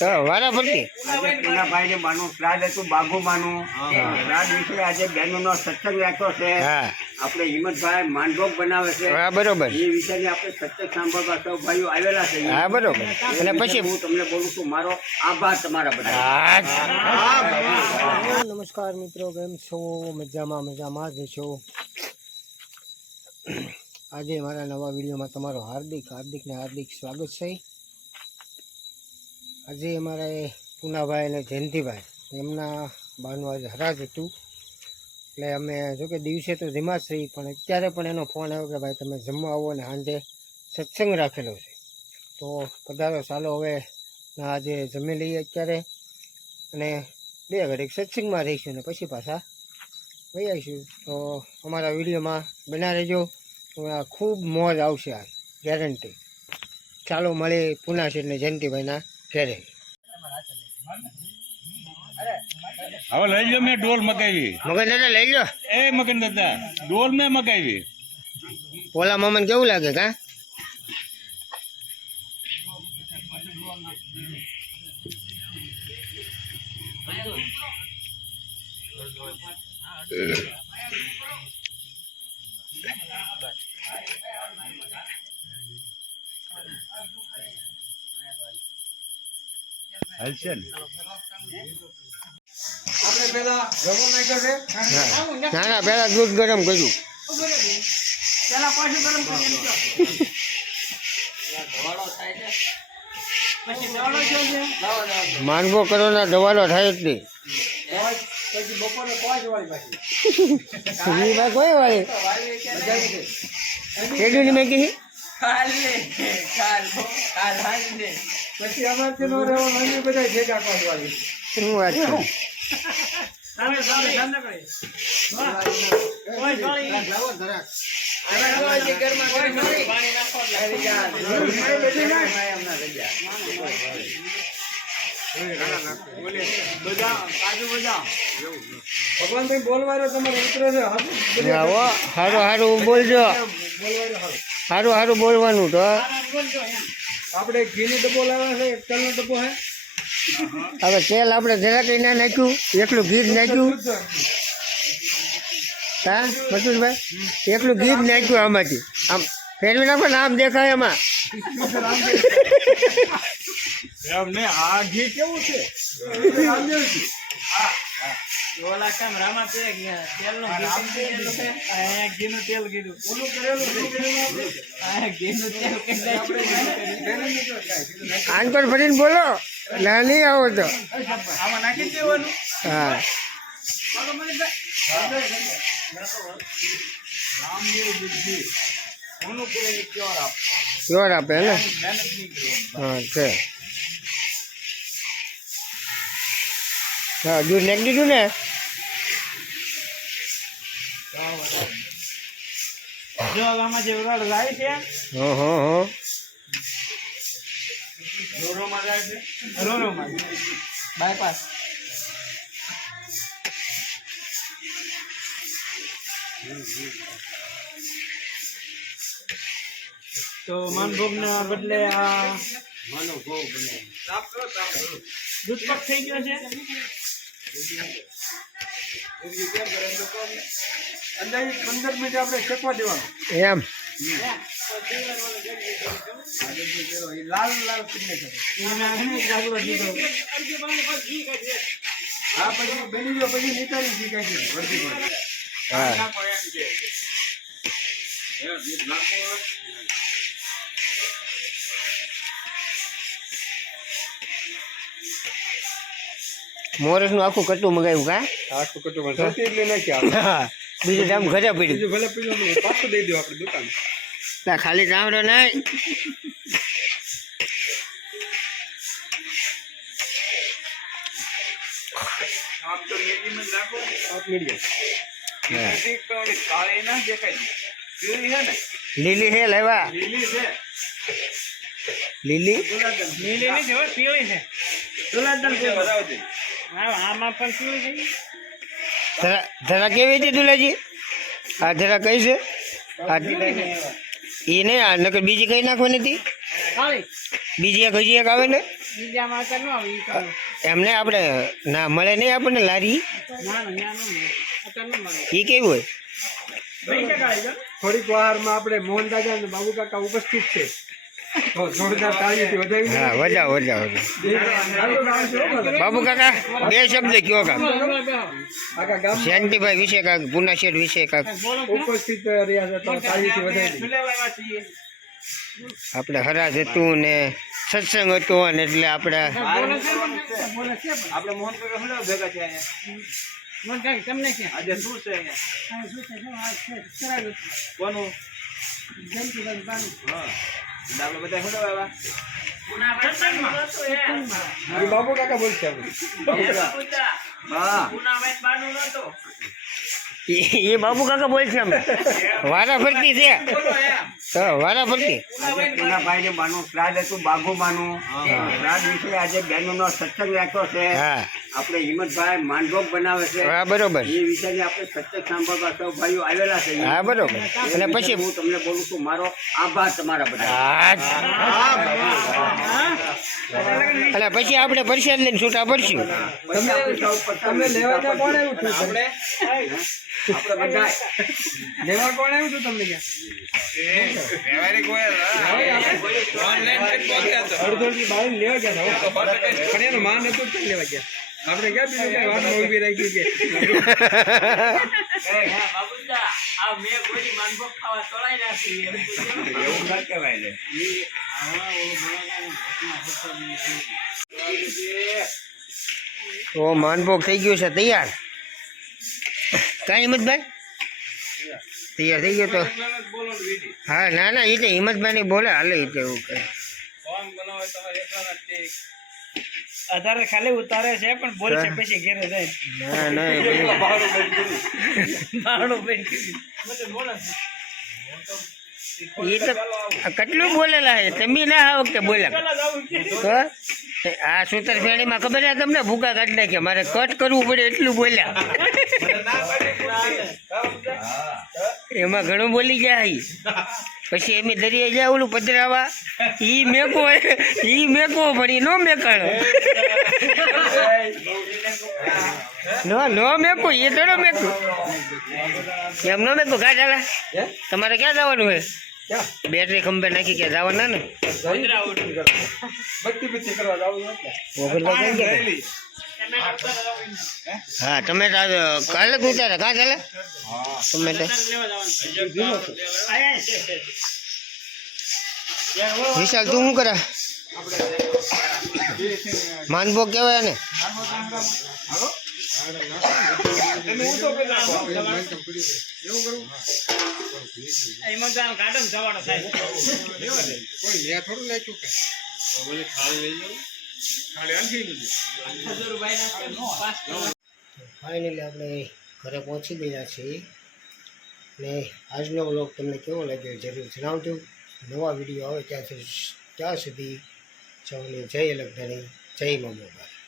તો વારા ફરતી પૂનાભાઈ ને માનું શ્રાદ્ધ હતું, બાઘુ માનું શ્રાદ્ધ વિશે આજે બહેનોનો સત્સંગ રાખ્યો છે. હા આપણે હિંમતભાઈ માંડભોગ બનાવે છે, હા બરોબર. એ વિષયની આપણે સત્સંગ સાંભળવા સૌ ભાઈઓ આવેલા છે. હા બરોબર. અને પછી હું તમને બોલું છું, મારો આભાર તમારા બધા. નમસ્કાર મિત્રો, કેમ છો? મજામાં જ છો. આજે મારા નવા વિડીયોમાં તમારો હાર્દિક સ્વાગત છે. આજે અમારા પૂનાભાઈ અને જયંતિભાઈ એમના બાનું આજે હરાજ હતું, એટલે અમે જોકે દિવસે તો ધીમા જ થઈ, પણ અત્યારે પણ એનો ફોન આવ્યો કે ભાઈ તમે જમવા આવો અને સાંજે સત્સંગ રાખેલો છે, તો પધારો, ચાલો હવે આજે જમી લઈએ અત્યારે અને 2 ઘડીક સત્સંગમાં રહીશું ને પછી પાછા વહી આવીશું. તો અમારા વિડીયોમાં બના રહેજો, ખૂબ મોજ આવશે, આ ગેરંટી. ચાલો મળે પૂના છે ને જયંતિભાઈના ઘરે. હવે લઈ લો, મેં ડોલ મગાવી. મગન દાદા લઈ લો. એ મગન દાદા, ડોલ મેં મગાવી. ઓલા મામાને કેવું લાગે કા? હલશે ને? ના ના, પેલા દૂધ ગરમ કર્યું. માનવો કરો ના દવાલો થાય જ નહીં. કોઈ વાળી કેટલી મેં કીધી શું વાત છે? ભગવાનભાઈ બોલવાનો તમારો ઉતરો છે. સારું બોલજો, સારું બોલવાનું. તો આપણે ઘીનો ડબ્બો લાવ્યા છે, એક તેલનો ડબ્બો હે. હવે તેલ આપણે જરાક ના નાખ્યું, એકલું ઘી જ નાખ્યું. હા મસુરભાઈ, એકલું ઘી જ નાખ્યું આમાંથી. આમ ફેરવી નાખો ને, આમ દેખાય એમાં. એમને આ ઘી કેવું છે? આન પર ફરીને બોલો, ના નહીં આવો તો. હા પ્યોર આપે ને? હા છે. હા દૂધ નાખી દીધું ને? બાયપાસ તો માનભોગ ના બદલે આ દૂધ પક થઈ ગયો છે. અંદાજે 15 મિનિટ આપણે શેકવા દેવાનું. એમ લાલ હા, પછી બની ગયો, પછી નીતારી શીખાય છે. હા મોરસ નું આખું કટ્ટું મગાવ્યું કા? આખું કટું એટલે નાખ્યા. બીજું ટાઈમ ઘરે પીડ્યું. ભલે પીડ્યું પાછું દઈ દો આપણે દુકાન. ના ખાલી ચામડો નહીં. આપ તો મેગીમાં જ રાખો. આપ મીડિયમ કાળી ના દેખાય, પીળી છે ને? લીલી હે લેવા. લીલી છે. લીલી લીલી નહીં છે, પીળી છે. આમાં પણ પીળી છે. ધરા કેવી હતી દુલાજી? આ ધરા કઈ છે? એ નહીં, આ નકર બીજી કઈ નાખવાની હતી. બીજી એક હજી એક આવે ને? એમને આપણે ના મળે નહીં આપણને લારી એ કેવું હોય? થોડીક વારમાં આપણે મોહન દાદા અને બાબુ કાકા ઉપસ્થિત છે. તો જોરદાર તાળીઓથી વધાવી હા વજાવ વજાવ બાબુ કાકા બે શબ્દ કયો કાક આખા ગામ શાંતિભાઈ વિશે કાક પૂના શેઠ વિશે કાક ઉપસ્થિત રહ્યા છે તો તાળીઓથી વધાવી આપણે હરાજ હતું ને સત્સંગ હતો ને એટલે આપણે આપણે મોહન કાકા ભેગા છે અહીંયા આજે શું છે અહીંયા કોનું હા આપણે બધા શું આવ્યા બાબુ કાકા બોલશે આપણે હા એ બાબુ કાકા બોલ છે અમે વારા ફરતી છે તો વારા ફરતી પૂનાભાઈ ને માનું શ્રાદ્ધ હતું બાઘુમાનું શ્રાદ્ધ વિશે આજે બહેનોનો સત્સંગ રાખ્યો છે. હા આપણે હિંમતભાઈ માંડવોક બનાવે છે હા બરોબર એ વિષયની આપણે સત્સંગ સાંભળવા સૌ ભાઈઓ આવેલા છે. હા બરોબર અને પછી હું તમને બોલું છું મારો આભાર તમારા બધા. અને પછી આપણે પ્રસાદ લઈને છૂટા પડશું. તમે લેવા ત્યાં કોણ આવ્યું હતું? આપણે બધા લેવા કોણ આવ્યું હતું તમને ત્યાં? અડધોથી બાળી લેવા ગયા હતા. પણ એનું માન હતું જ લેવા ગયા. આપણે ક્યાં બીજું કઈ વાતમાં ઊભી રાખી કે એવું ના કહેવાય લે. તો માનભોગ થઈ ગયું છે તૈયાર કાંઈ હિંમતભાઈ તૈયાર થઈ ગયો તો હા ના ના એ તો હિંમતભાઈ ની બોલે હાલે એ તો એવું કઈ આધારે ખાલી ઉતારે છે પણ બોલ છે પછી ઘેરે જાય ના ના એ તો કેટલું બોલેલા છે તમે ના આ વખતે બોલ્યા તો આ સૂતર ફેણીમાં ખબર છે તમને ભૂકા કાઢી નાખ્યા મારે કટ કરવું પડે એટલું બોલ્યા એમાં ઘણું બોલી જાય પછી એમ દરિયા જાય ઓલું પધરાવા ઈ મેકો પણ ઈ નો મેકાણો નો મેકો એ થોડો મેકો એમ નો મેકો ઘા ચાલે તમારે ક્યાં જવાનું હોય બેટરી ખંભે નાખી ક્યાં જવાના ને બત્તી કરવા જવું હા ટમેટા કાલે જ ઉતારે કાં ચાલે ટમેટા વિશાલ તું શું કરે માનભોગ કહેવાય ને ફાઇનલી આપણે ઘરે પહોંચી ગયા છીએ ને આજનો વ્લોગ તમને કેવો લાગ્યો જરૂર જણાવજો. નવા વિડીયો આવે ત્યાં સુધી સૌને જય લખધણી જય મા મોબાઈલ.